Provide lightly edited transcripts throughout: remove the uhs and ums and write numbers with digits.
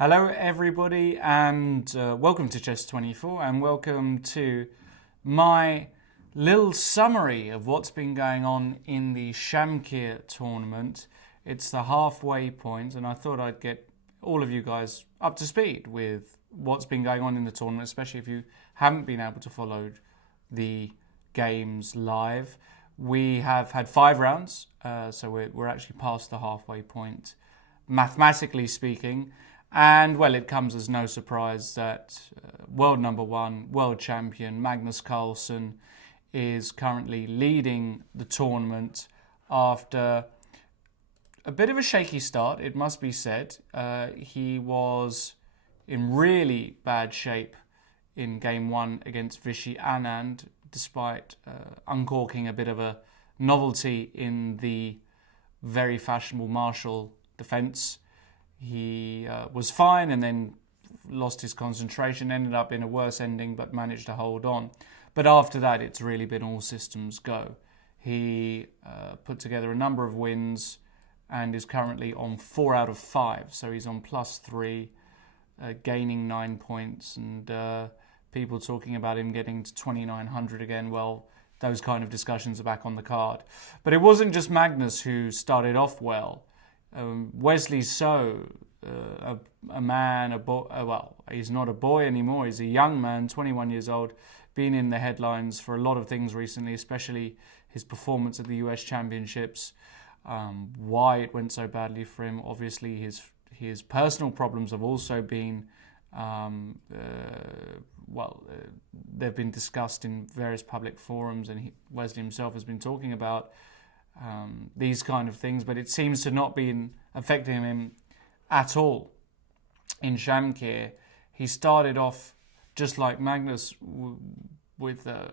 Hello everybody and welcome to Chess24 and welcome to my little summary of what's been going on in the Shamkir Tournament. It's the halfway point and I thought I'd get all of you guys up to speed with what's been going on in the tournament, especially if you haven't been able to follow the games live. We have had 5 rounds, so we're actually past the halfway point, mathematically speaking. And, well, it comes as no surprise that world number 1, world champion Magnus Carlsen is currently leading the tournament after a bit of a shaky start, it must be said. He was in really bad shape in game 1 against Vachier-Lagrave, despite uncorking a bit of a novelty in the very fashionable martial defence. He was fine and then lost his concentration, ended up in a worse ending but managed to hold on. But after that, it's really been all systems go. He put together a number of wins and is currently on 4 out of 5. So he's on +3, gaining 9 points. And people talking about him getting to 2,900 again, well, those kind of discussions are back on the card. But it wasn't just Magnus who started off well. Wesley, a man, a boy, well, he's not a boy anymore, he's a young man, 21 years old, been in the headlines for a lot of things recently, especially his performance at the US Championships, why it went so badly for him. Obviously, his personal problems have also been, they've been discussed in various public forums, and Wesley himself has been talking about these kind of things, but it seems to not be affecting him at all. In Shamkir, he started off just like Magnus with a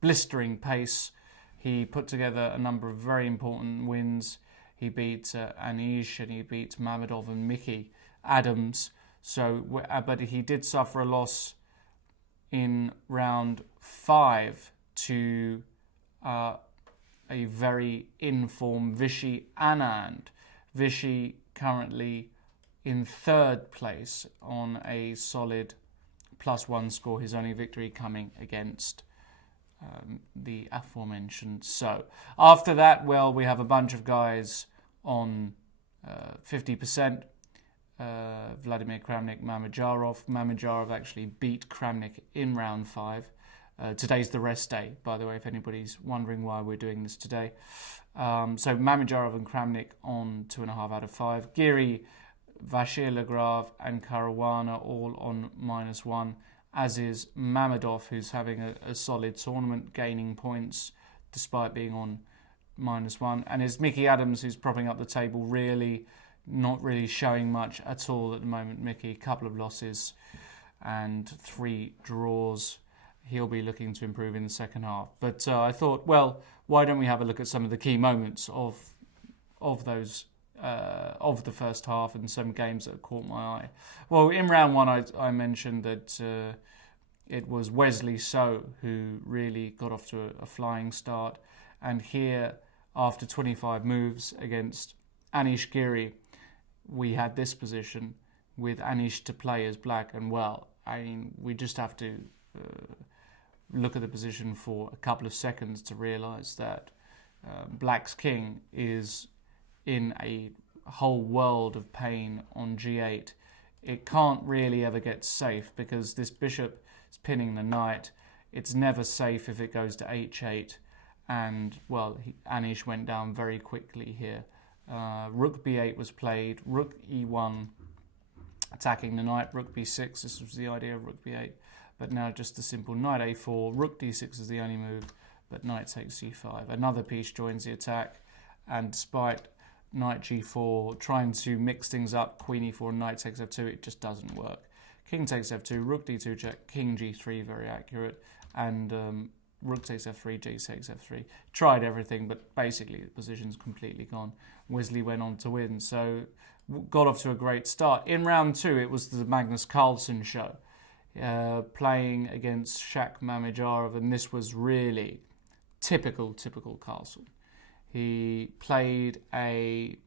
blistering pace. He put together a number of very important wins. He beat Anish and he beat Mamedov and Mickey Adams. But he did suffer a loss in round 5 to a very in-form Vachier-Lagrave. Vichy currently in 3rd place on a solid +1 score. His only victory coming against the aforementioned. So after that, well, we have a bunch of guys on 50%. Vladimir Kramnik, Mamedyarov. Mamedyarov actually beat Kramnik in round 5. Today's the rest day, by the way, if anybody's wondering why we're doing this today. So Mamedyarov and Kramnik on 2.5 out of 5. Giri, Vachier-Lagrave and Carlsen all on -1, as is Mamedov, who's having a solid tournament, gaining points despite being on -1. And it's Mickey Adams who's propping up the table, really not really showing much at all at the moment. Mickey, a couple of losses and 3 draws. He'll be looking to improve in the second half. But I thought, well, why don't we have a look at some of the key moments of those of the first half and some games that caught my eye. Well, in round 1, I mentioned that it was Wesley who really got off to a flying start. And here, after 25 moves against Anish Giri, we had this position with Anish to play as black. And, well, I mean, we just have to look at the position for a couple of seconds to realise that Black's king is in a whole world of pain on g8. It can't really ever get safe because this bishop is pinning the knight. It's never safe if it goes to h8. And, well, Anish went down very quickly here. Rook b8 was played. Rook e1 attacking the knight. Rook b6, this was the idea of rook b8. But now just the simple knight a4, rook d6 is the only move, but knight takes c5. Another piece joins the attack, and despite knight g4 trying to mix things up, queen e4 and knight takes f2, it just doesn't work. King takes f2, rook d2 check, king g3, very accurate, and rook takes f3, g takes f3. Tried everything, but basically the position's completely gone. Wesley went on to win, so got off to a great start. In round 2, it was the Magnus Carlsen show. Playing against Mamedyarov, and this was really typical Carlsen. He played a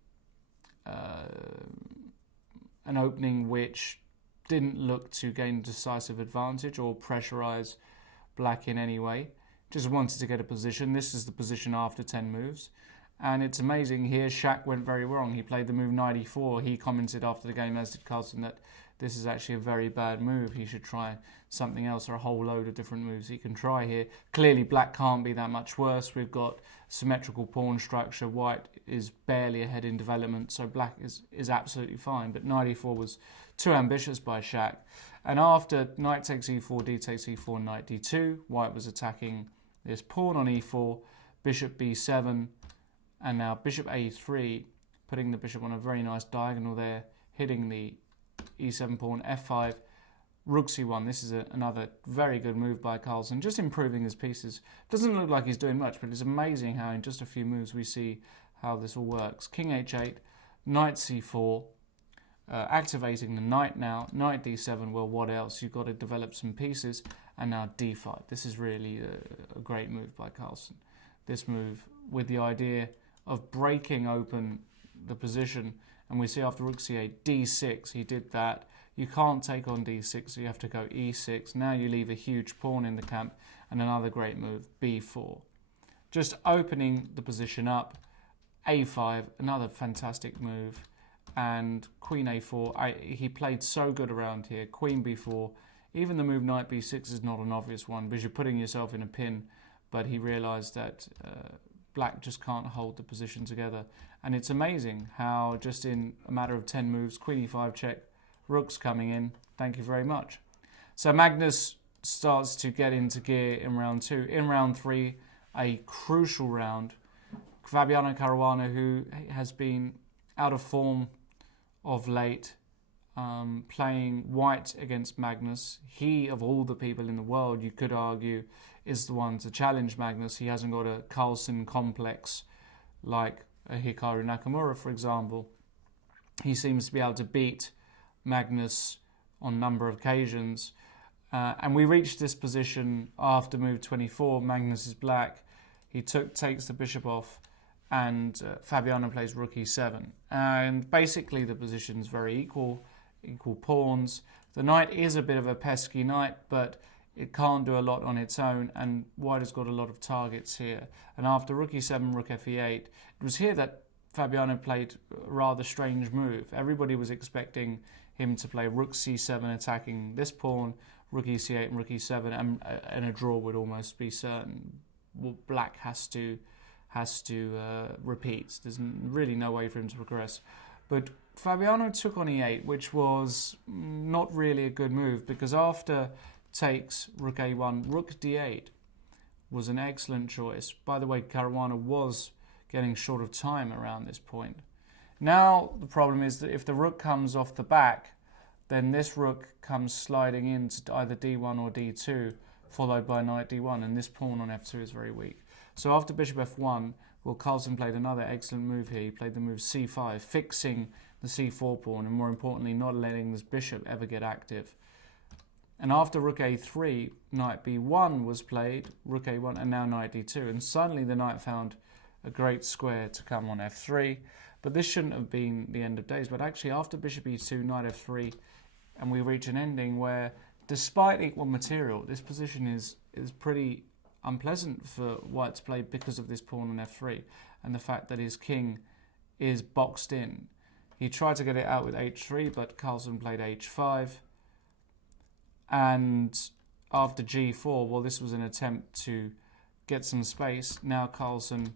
an opening which didn't look to gain decisive advantage or pressurise black in any way. Just wanted to get a position. This is the position after 10 moves. And it's amazing here, Shaq went very wrong. He played the move knight e4. He commented after the game, as did Carlsen, that this is actually a very bad move. He should try something else or a whole load of different moves he can try here. Clearly, black can't be that much worse. We've got symmetrical pawn structure. White is barely ahead in development, so black is absolutely fine. But knight e4 was too ambitious by Shaq. And after knight takes e4, d takes e4, knight d2, white was attacking this pawn on e4, bishop b7, and now bishop a3, putting the bishop on a very nice diagonal there, hitting the e7 pawn, f5, rook c1. This is another very good move by Carlsen, just improving his pieces. Doesn't look like he's doing much, but it's amazing how in just a few moves we see how this all works. King h8, knight c4, activating the knight now, knight d7, well, what else? You've got to develop some pieces, and now d5. This is really a great move by Carlsen. This move with the idea of breaking open the position, and we see after rook c8, d6, he did that. You can't take on d6, so you have to go e6. Now you leave a huge pawn in the camp, and another great move, b4. Just opening the position up, a5, another fantastic move, and queen a4. He played so good around here, queen b4. Even the move knight b6 is not an obvious one, because you're putting yourself in a pin, but he realised that black just can't hold the position together. And it's amazing how just in a matter of 10 moves, queen e5 check, rook's coming in, thank you very much. So Magnus starts to get into gear in round 2. In round 3, a crucial round. Fabiano Caruana, who has been out of form of late, playing white against Magnus. He, of all the people in the world, you could argue, is the one to challenge Magnus. He hasn't got a Carlsen complex like a Hikaru Nakamura, for example. He seems to be able to beat Magnus on a number of occasions. And we reached this position after move 24. Magnus is black. He takes the bishop off, and Fabiano plays rook e7. And basically the position's very equal pawns. The knight is a bit of a pesky knight, but it can't do a lot on its own, and white has got a lot of targets here. And after rook e7, rook fe8, it was here that Fabiano played a rather strange move. Everybody was expecting him to play rook c7 attacking this pawn, rook e8 and rook e7, and a draw would almost be certain. Well, black has to repeat. There's really no way for him to progress. But Fabiano took on e8, which was not really a good move, because after takes rook a1, rook d8 was an excellent choice. By the way, Caruana was getting short of time around this point. Now the problem is that if the rook comes off the back, then this rook comes sliding into either d1 or d2, followed by knight d1, and this pawn on f2 is very weak. So after bishop f1, well, Carlsen played another excellent move here. He played the move c5, fixing the c4 pawn, and more importantly, not letting this bishop ever get active. And after rook a3, knight b1 was played, rook a1, and now knight d2. And suddenly the knight found a great square to come on f3. But this shouldn't have been the end of days. But actually, after bishop e2, knight f3, and we reach an ending where, despite equal material, this position is pretty unpleasant for white to play because of this pawn on f3 and the fact that his king is boxed in. He tried to get it out with h3, but Carlsen played h5. And after g4, well, this was an attempt to get some space. Now Carlsen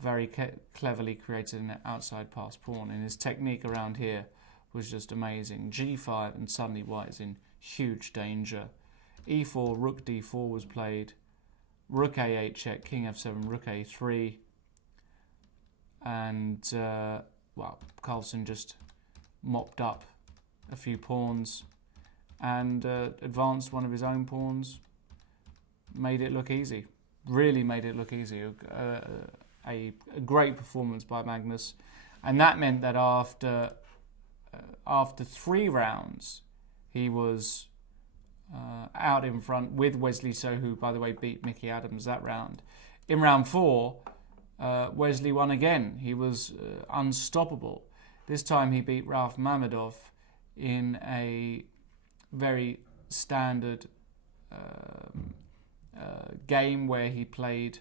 very cleverly created an outside pass pawn, and his technique around here was just amazing. g5, and suddenly white is in huge danger. e4, rook d4 was played. Rook a8 check, king f7, rook a3. And, well, Carlsen just mopped up a few pawns and advanced one of his own pawns, made it look easy. Really made it look easy. A great performance by Magnus. And that meant that after 3 rounds, he was out in front with Wesley So, who, by the way, beat Mickey Adams that round. In round 4, Wesley won again. He was unstoppable. This time he beat Rauf Mamedov in a very standard game where he played.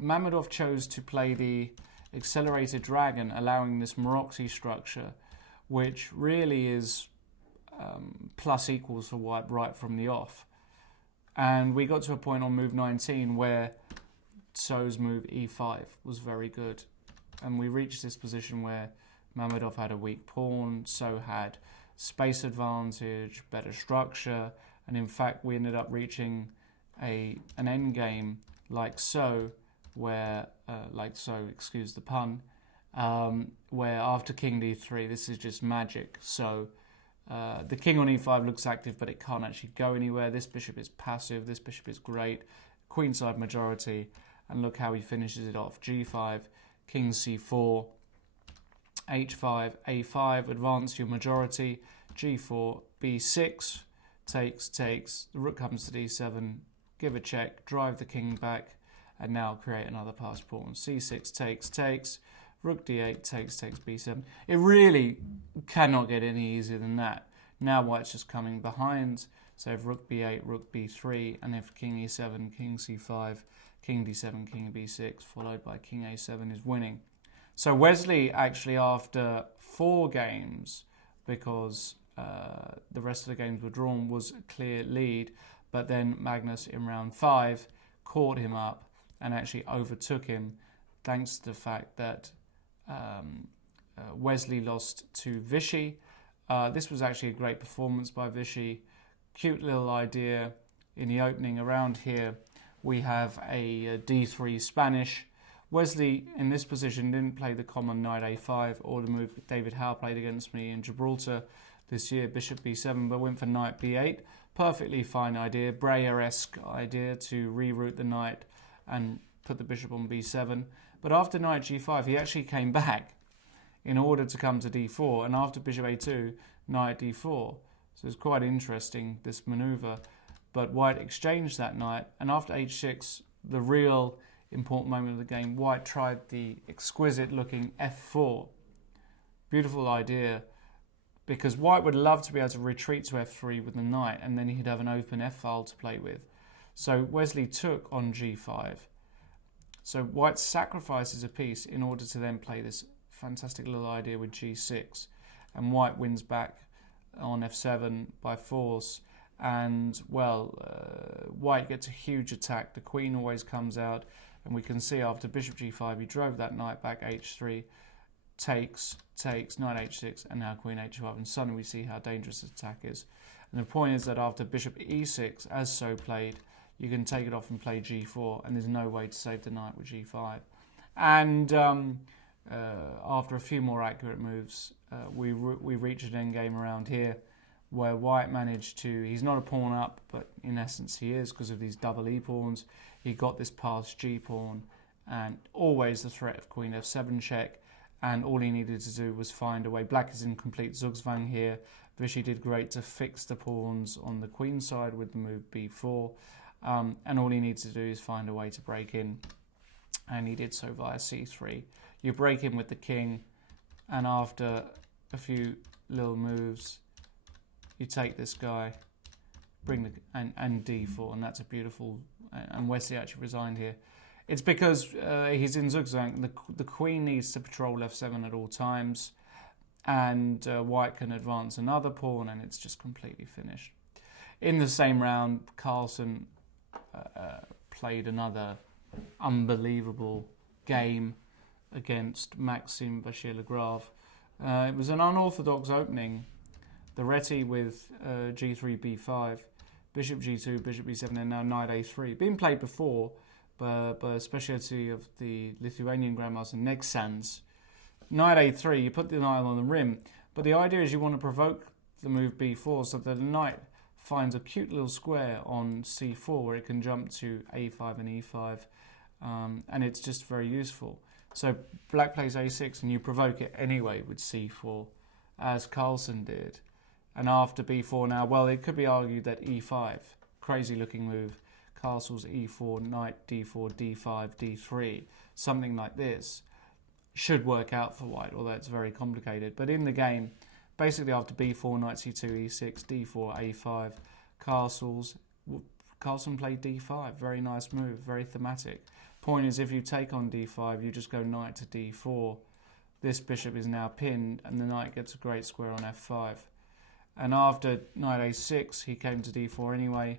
Mamedov chose to play the accelerated dragon, allowing this Maroczy structure, which really is plus equals for white right from the off. And we got to a point on move 19 where So's move e5 was very good. And we reached this position where Mamedov had a weak pawn, So had space advantage, better structure, and in fact we ended up reaching an endgame like so, where excuse the pun, where after king d3, this is just magic. So the king on e5 looks active, but it can't actually go anywhere. This bishop is passive, this bishop is great, queenside majority, and look how he finishes it off. g5, king c4, h5, a5, advance your majority, g4, b6, takes, the rook comes to d7, give a check, drive the king back, and now create another passed pawn. c6, takes, rook d8, takes, b7. It really cannot get any easier than that. Now white's just coming behind, so if rook b8, rook b3, and if king e7, king c5, king d7, king b6, followed by king a7 is winning. So Wesley actually, after 4 games, because the rest of the games were drawn, was a clear lead, but then Magnus in round 5 caught him up and actually overtook him, thanks to the fact that Wesley lost to Vichy. This was actually a great performance by Vichy. Cute little idea in the opening. Around here we have a d3 Spanish. Wesley in this position didn't play the common knight a5 or the move David Howe played against me in Gibraltar this year, bishop b7, but went for knight b8. Perfectly fine idea, Breyer-esque idea to reroute the knight and put the bishop on b7. But after knight g5, he actually came back in order to come to d4, and after bishop a2, knight d4. So it's quite interesting, this maneuver. But white exchanged that knight, and after h6, the real important moment of the game, white tried the exquisite looking f4. Beautiful idea, because white would love to be able to retreat to f3 with the knight, and then he'd have an open f-file to play with. So Wesley took on g5. So white sacrifices a piece in order to then play this fantastic little idea with g6. And white wins back on f7 by force. And, well, white gets a huge attack. The queen always comes out. And we can see after bishop g5, he drove that knight back h3, takes, knight h6, and now queen h5. And suddenly we see how dangerous this attack is. And the point is that after bishop e6, as So played, you can take it off and play g4, and there's no way to save the knight with g5. And after a few more accurate moves, we reach an endgame around here, where white managed to, he's not a pawn up, but in essence he is, because of these double e-pawns. He got this past g-pawn, and always the threat of queen f7 check, and all he needed to do was find a way. Black is in complete zugzwang here. Vichy did great to fix the pawns on the queen side with the move b4, and all he needs to do is find a way to break in, and he did so via c3. You break in with the king, and after a few little moves, you take this guy, bring the and d4, and that's a beautiful. And Wesley actually resigned here. It's because he's in zugzwang. The queen needs to patrol f7 at all times, and white can advance another pawn, and it's just completely finished. In the same round, Carlsen played another unbelievable game against Maxime Vachier-Lagrave. It was an unorthodox opening. The Reti with g3, b5, bishop g2, bishop b7, and now knight a3. Been played before, but a specialty of the Lithuanian grandmaster Negsans. Knight a3, you put the knight on the rim, but the idea is you want to provoke the move b4 so that the knight finds a cute little square on c4 where it can jump to a5 and e5, and it's just very useful. So black plays a6 and you provoke it anyway with c4, as Carlsen did. And after b4 now, well, it could be argued that e5, crazy looking move, castles e4, knight d4, d5, d3, something like this, should work out for white, although it's very complicated. But in the game, basically after b4, knight c2, e6, d4, a5, castles. Carlsen played d5. Very nice move, very thematic. Point is, if you take on d5, you just go knight to d4. This bishop is now pinned, and the knight gets a great square on f5. And after knight a6, he came to d4 anyway.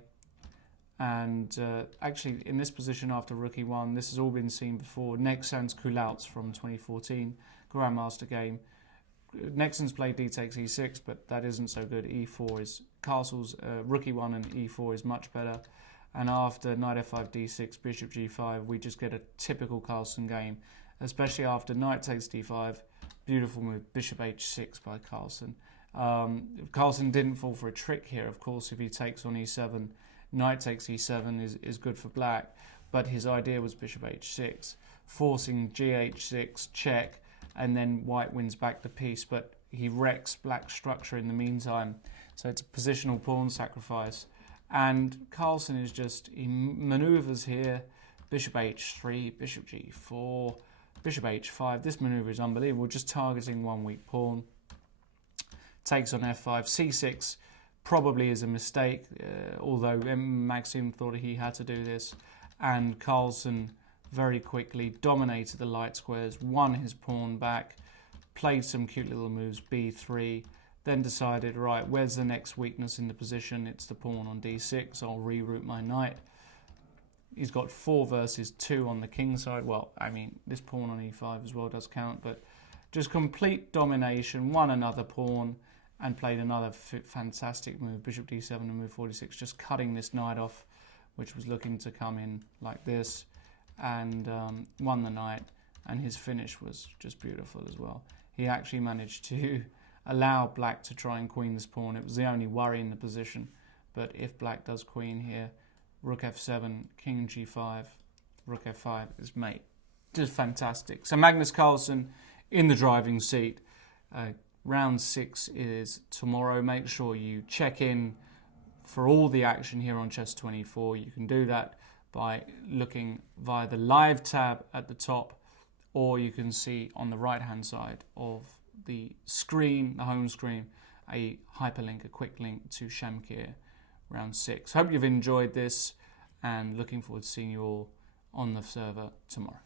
And actually, in this position after rook e1, this has all been seen before. Nexans Kulauts from 2014 Grandmaster game. Nexans played d takes e6, but that isn't so good. e4 is castles, rook e1 and e4 is much better. And after knight f5, d6, bishop g5, we just get a typical Carlsen game, especially after knight takes d5. Beautiful move, bishop h6 by Carlsen. Carlsen didn't fall for a trick here, of course. If he takes on e7, knight takes e7 is good for black, but his idea was bishop h6, forcing gh6, check, and then white wins back the piece, but he wrecks black's structure in the meantime. So it's a positional pawn sacrifice. And Carlsen is just, he maneuvers here, bishop h3, bishop g4, bishop h5. This maneuver is unbelievable, just targeting one weak pawn. Takes on f5, c6 probably is a mistake, although Maxime thought he had to do this. And Carlsen very quickly dominated the light squares, won his pawn back, played some cute little moves, b3, then decided, right, where's the next weakness in the position? It's the pawn on d6, I'll reroute my knight. He's got 4 versus 2 on the king side. Well, I mean, this pawn on e5 as well does count, but just complete domination, won another pawn, and played another fantastic move, bishop d7 and move 46, just cutting this knight off, which was looking to come in like this, and won the knight, and his finish was just beautiful as well. He actually managed to allow black to try and queen this pawn. It was the only worry in the position, but if black does queen here, rook f7, king g5, rook f5 is mate. Just fantastic. So Magnus Carlsen in the driving seat. Round 6 is tomorrow. Make sure you check in for all the action here on Chess24. You can do that by looking via the live tab at the top, or you can see on the right hand side of the screen, the home screen, a hyperlink, a quick link to Shamkir round 6. Hope you've enjoyed this, and looking forward to seeing you all on the server tomorrow.